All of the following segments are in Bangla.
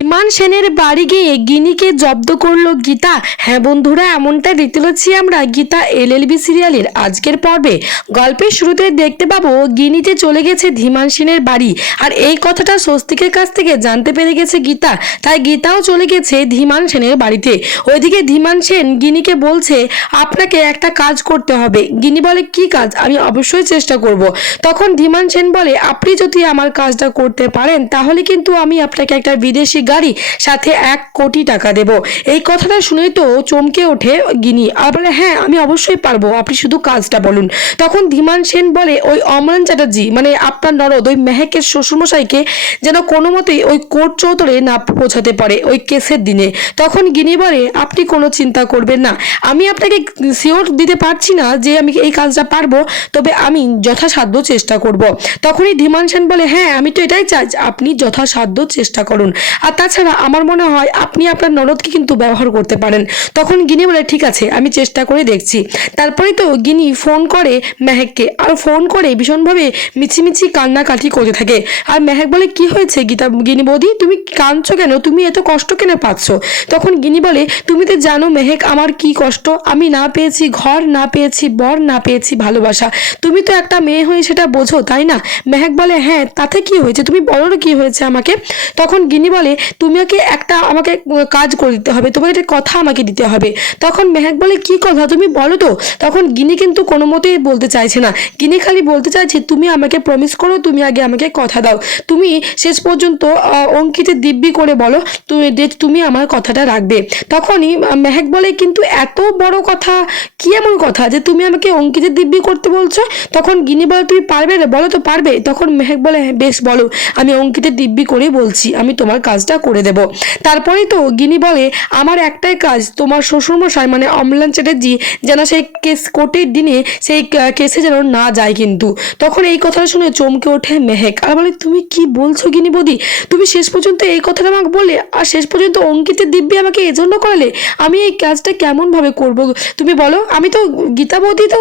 ইমান সেনের বাড়ি গিয়ে গিনিকে জব্দ করল গীতা। হ্যাঁ বন্ধুরা, এমনটাই দেখতে পাচ্ছি আমরা গীতা এলএলবি সিরিয়ালের আজকের পর্বে। গল্পের শুরুতে দেখতে পাবো গিনিতে চলে গেছে ধীমান সেনের বাড়ি। আর এই কথাটা স্বস্তিকের কাছ থেকে জানতে পেরে গেছে গীতা। তাই গীতাও চলে গেছে ধীমান সেনের বাড়িতে। ওইদিকে ধীমান সেন গিনিকে বলছে, আপনাকে একটা কাজ করতে হবে। গিনি বলে, কি কাজ? আমি অবশ্যই চেষ্টা করব। তখন ধীমান সেন বলে, আপনি যদি আমার কাজটা করতে পারেন, তাহলে কিন্তু আমি আপনাকে একটা বিদেশি গাড়ি সাথে এক কোটি টাকা দেব। এই কথাটা শুনেই তো চমকে ওঠে গিনি। আর বলে হ্যাঁ আমি অবশ্যই পারব। আপনি শুধু কাজটা বলুন। তখন ধীমান সেন বলে, ওই অমরান চ্যাটার্জি মানে আপনার নরদ ওই মেহেকের শ্বশুরমশাইকে যেন কোনো মতেই ওই কোর্ট চৌতরে না পৌঁছাতে পারে ওই কেসের দিনে। তখন গিনি বলে, আপনি কোনো চিন্তা করবেন না। আমি আপনাকে শিওর দিতে পারছি না যে আমি এই কাজটা পারব, তবে আমি যথাসাধ্য চেষ্টা করব। তখনই ধীমান সেন বলে হ্যাঁ আমি তো এটাই চাই আপনি যথাসাধ্য চেষ্টা করুন। আর তাছাড়া আমার মনে হয় আপনি আপনার ননদকে কিন্তু ব্যবহার করতে পারেন। তখন গিনি বলে, ঠিক আছে, আমি চেষ্টা করে দেখছি। তারপরে তো গিনি ফোন করে মেহেককে আর ফোন করে ভীষণভাবে মিছিমিছি কান্নাকাটি করতে থাকে। আর মেহেক বলে, কি হয়েছে গীতা, গিনি বৌদি? তুমি কাঁদছো কেন? তুমি এত কষ্ট কেন পাচ্ছ? তখন গিনি বলে, তুমি তো জানো মেহেক, আমার কি কষ্ট? আমি না পেয়েছি ঘর, না পেয়েছি বর, না পেয়েছি ভালোবাসা। তুমি তো একটা মেয়ে হয়ে সেটা বোঝো, তাই না? মেহেক বলে হ্যাঁ তাতে কি হয়েছে? তুমি বলো কি হয়েছে আমাকে? তখন গিনি বলে তুমি ওকে একটা আমাকে কাজ করে দিতে হবে, তোমাকে একটা কথা আমাকে দিতে হবে। তখন মেহেক বলে, কি কথা তুমি বলো তো? তখন গিনি কিন্তু কোনো মতেই বলতে চাইছে না। গিনি খালি বলতে চাইছে, তুমি আমাকে প্রমিস করো, তুমি আগে আমাকে কথা দাও। তুমি শেষ পর্যন্ত অঙ্কিতে দিব্যি করে বলো তুমি তুমি আমার কথাটা রাখবে। তখনই মেহেক বলে, কিন্তু এত বড় কথা, কি এমন কথা যে তুমি আমাকে অঙ্কিতে দিব্যি করতে বলছো? তখন গিনি বলে, তুমি পারবে রে, বলো তো পারবে? তখন মেহেক বলে হ্যাঁ বেশ বলো, আমি অঙ্কিতে দিব্যি করে বলছি, আমি তোমার কাজটা করে দেব। তারপরেই তো গিনি বলে, আমার একটাই কাজ, তোমার শ্বশুরমশাই মানে অমলান চ্যাটার্জি, যেন সেই কেস কোর্টের দিনে সেই কেসে যেন না যায় কিন্তু। তখন এই কথাটা শুনে চমকে ওঠে মেহেক। আর বলে, তুমি কি বলছো গিনি বৌদি? তুমি শেষ পর্যন্ত এই কথাটা আমাকে বললে, আর শেষ পর্যন্ত অঙ্কিতের দিব্যি আমাকে এজন্য করালে? আমি এই কাজটা কেমনভাবে করব? তুমি বলো, আমি তো গীতা বৌদি তো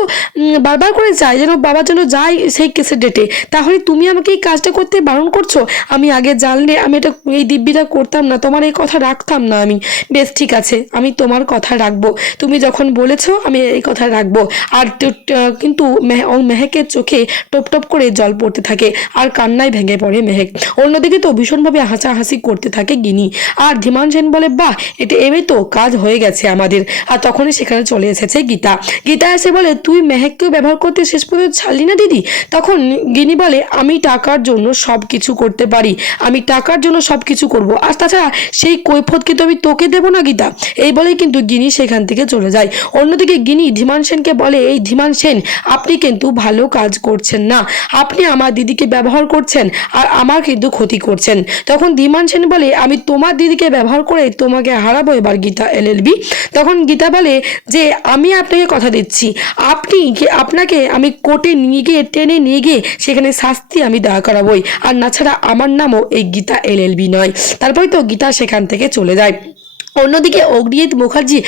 বারবার করে চাই যেন বাবার জন্য যাই সেই কেসের ডেটে তাহলে তুমি আমাকে এই কাজটা করতে বারণ করছ? আমি আগে জানলে আমি এটা, এই দিব্যিটা করতাম না, তোমার এই কথা রাখতাম না আমি। বেশ, ঠিক আছে, আমি তোমার কথা রাখব। তুমি যখন বলেছ, আমি এই কথা রাখব। আর কিন্তু মেহেকের চোখে টপ টপ করে জল পড়তে থাকে, আর কান্নায় ভেঙে পড়ে মেহেক। অন্যদিকে তো ভীষণভাবে হাসাহাসি করতে থাকে গিনি আর ধীমান সেন বলে, বাহ, এটা এবে তো কাজ হয়ে গেছে আমাদের। আর তখনই সেখানে চলে এসেছে গীতা। গীতা এসে বলে, তুই মেহেককেও ব্যবহার করতে শেষ পর্যন্ত ছাড়লি না দিদি? তখন গিনি বলে, আমি টাকার জন্য সব কিছু করতে পারি। আমি টাকার জন্য সব কিছু করব। আর তাছাড়া সেই কৈফত কিন্তু আমি তোকে দেবো না, গীতা? এই বলেই কিন্তু গিনি সেখান থেকে চলে যায়। অন্যদিকে গিনি ধীমান সেনকে বলে, এই ধীমান সেন, আপনি কিন্তু ভালো কাজ করছেন না। আপনি আমার দিদিকে ব্যবহার করছেন আর আমার কিন্তু ক্ষতি করছেন। তখন ধীমান সেন বলে, আমি তোমার দিদিকে ব্যবহার করে তোমাকে হারাবো এবার, গীতা এলএলবি তখন গীতা বলে যে, আমি আপনাকে কথা দিচ্ছি। আপনি আপনাকে আমি কোর্টে নিয়ে গিয়ে, টেনে নিয়ে গিয়ে সেখানে শাস্তি আমি দেওয়া করাবোই। আর না ছাড়া আমার নামও এই গীতা এলএলবি নয়। তারপরে তো গীতা সেখান থেকে চলে যায়। অন্যদিকে অগ্নিজিৎ মুখার্জি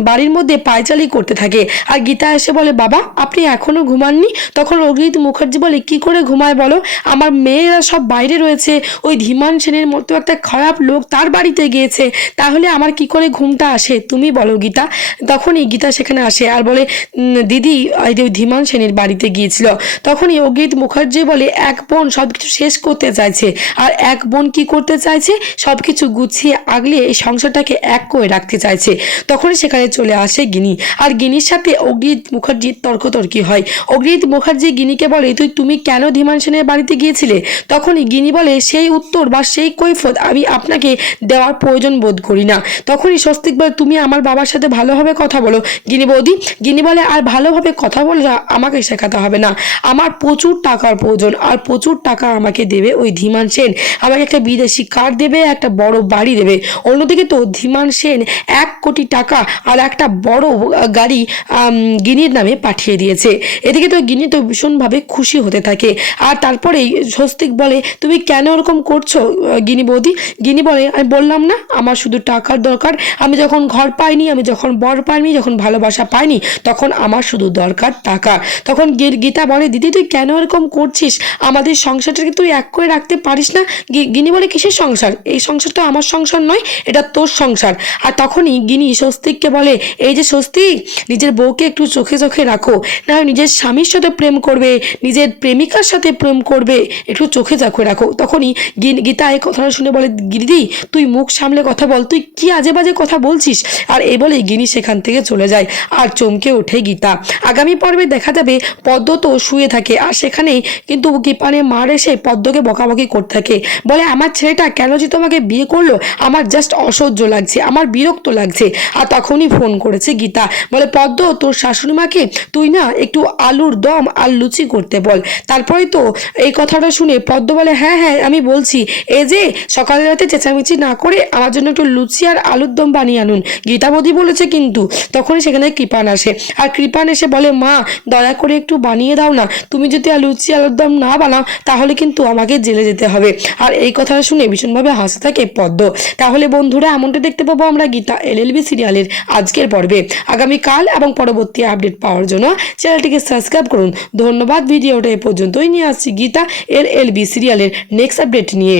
বাড়ির মধ্যে পায়চালি করতে থাকে। আর গীতা এসে বলে, বাবা, আপনি এখনও ঘুমাননি? তখন অগ্নিজিৎ মুখার্জি বলে, কি করে ঘুমায় বলো? আমার মেয়েরা সব বাইরে রয়েছে। ওই ধীমান সেনের মতো একটা খারাপ লোক তার বাড়িতে গিয়েছে। তাহলে আমার কি করে ঘুমটা আসে? তুমি বলো গীতা। তখনই গীতা সেখানে আসে আর বলে দিদি ওই ধীমান সেনের বাড়িতে গিয়েছিল। তখনই অগ্নিজিৎ মুখার্জি বলে, এক বোন সব কিছু শেষ করতে চাইছে। আর এক বোন কি করতে চাইছে? সব কিছু গুছিয়ে আগলে এই সংসারটাকে এক করে রাখতে চাইছে। তখনই সেখানে চলে আসে গিনি। আর গিনির সাথে অগ্নিজিৎ মুখার্জির তর্কতর্কি হয়। অগ্নিজিৎ মুখার্জি গিনিকে বলে, তুই, তুমি কেন ধীমান সেনের বাড়িতে গিয়েছিলে? তখনই গিনি বলে, সেই উত্তর বা সেই কৈফত আমি আপনাকে দেওয়ার প্রয়োজন বোধ করি না। তখনই স্বস্তিক বলে, তুমি আমার বাবার সাথে ভালোভাবে কথা বলো। গিনি বৌদি, গিনি বলে, আর ভালোভাবে কথা বলে আমাকে শেখাতে হবে না। আমার প্রচুর টাকার প্রয়োজন, আর প্রচুর টাকা আমাকে দেবে ওই ধীমান সেন। আমাকে একটা বিদেশি কার দেবে, একটা বড় বাড়ি দেবে। অন্যদিকে তো ধীমান সেন এক কোটি টাকা আর একটা বড় গাড়ি গিনির নামে পাঠিয়ে দিয়েছে। এদিকে তো গিনি তো ভীষণভাবে খুশি হতে থাকে। আর তারপরেই স্বস্তিক বলে, তুমি কেন ওরকম করছ গিনি বৌদি? গিনি বলে, আমি বললাম না, আমার শুধু টাকার দরকার। আমি যখন ঘর পাইনি, আমি যখন বর পাইনি, যখন ভালোবাসা পাইনি, তখন আমার শুধু দরকার টাকা। তখন গীতা বলে, দিদি, তুই কেন এরকম করছিস? আমাদের সংসারটাকে তুই এক করে রাখতে পারিস না? গিনি বলে, কিসের সংসার? এই সংসার তো আমার সংসার নয়, এটা তোর সংসার। আর তখনই গিনি স্বস্তিককে বলে, এই যে স্বস্তিক নিজের বউকে একটু চোখে চোখে রাখো। না নিজের স্বামীর সাথে প্রেম করবে, নিজের প্রেমিকার সাথে প্রেম করবে, একটু চোখে চোখে রাখো। তখনই গীতা এই কথাটা শুনে বলে দিদি তুই মুখ সামলে কথা বল, তুই কি আজে বাজে কথা বলছিস? আর এই বলে গিনি সেখান থেকে চলে যায়। আর চমকে ওঠে গীতা। আগামী পর্বে দেখা যাবে পদ্ম তো শুয়ে থাকে, আর সেখানেই কিন্তু কৃপানে মার এসে পদ্মকে বকাবকি করতে থাকে। বলে, আমার ছেলেটা কেন যে তোমাকে বিয়ে করল? আমার জাস্ট অসহ্য লাগছে, আমার বিরক্ত লাগছে। আর তখনই ফোন করেছে গীতা। বলে, পদ্ম, তোর শাশুড়ি মাকে তুই না একটু আলুর দম আর লুচি করতে বল। তারপরে তো এই কথাটা শুনে পদ্ম বলে হ্যাঁ হ্যাঁ আমি বলছি। এই যে, সকালে রাতে চেঁচামেচি না করে আমার জন্য একটু লুচি আর আলুর দম বানিয়ে আনুন। গীতাবধি বলেছে কিন্তু তখনই সেখানে কৃপান আসে। আর কৃপান এসে বলে, মা, দয়া করে একটু বানিয়ে দাও না। তুমি যদি আর লুচি, আলুর দম না বানাও, তাহলে কিন্তু আমাকে জেলে যেতে হবে। আর এই কথাটা শুনে ভীষণভাবে হাসে থাকে পদ্ম। তাহলে বন্ধুরা এমনটা দেখতে পাবো আমরা গীতা এলএলবি সিরিয়ালের আজকের পর্বে। আগামীকাল এবং পরবর্তী আপডেট পাওয়ার জন্য চ্যানেলটিকে সাবস্ক্রাইব করুন। ধন্যবাদ, ভিডিওটা এ পর্যন্তই। নিয়ে আসছি গীতা এল এল বি সিরিয়ালের নেক্সট আপডেট নিয়ে।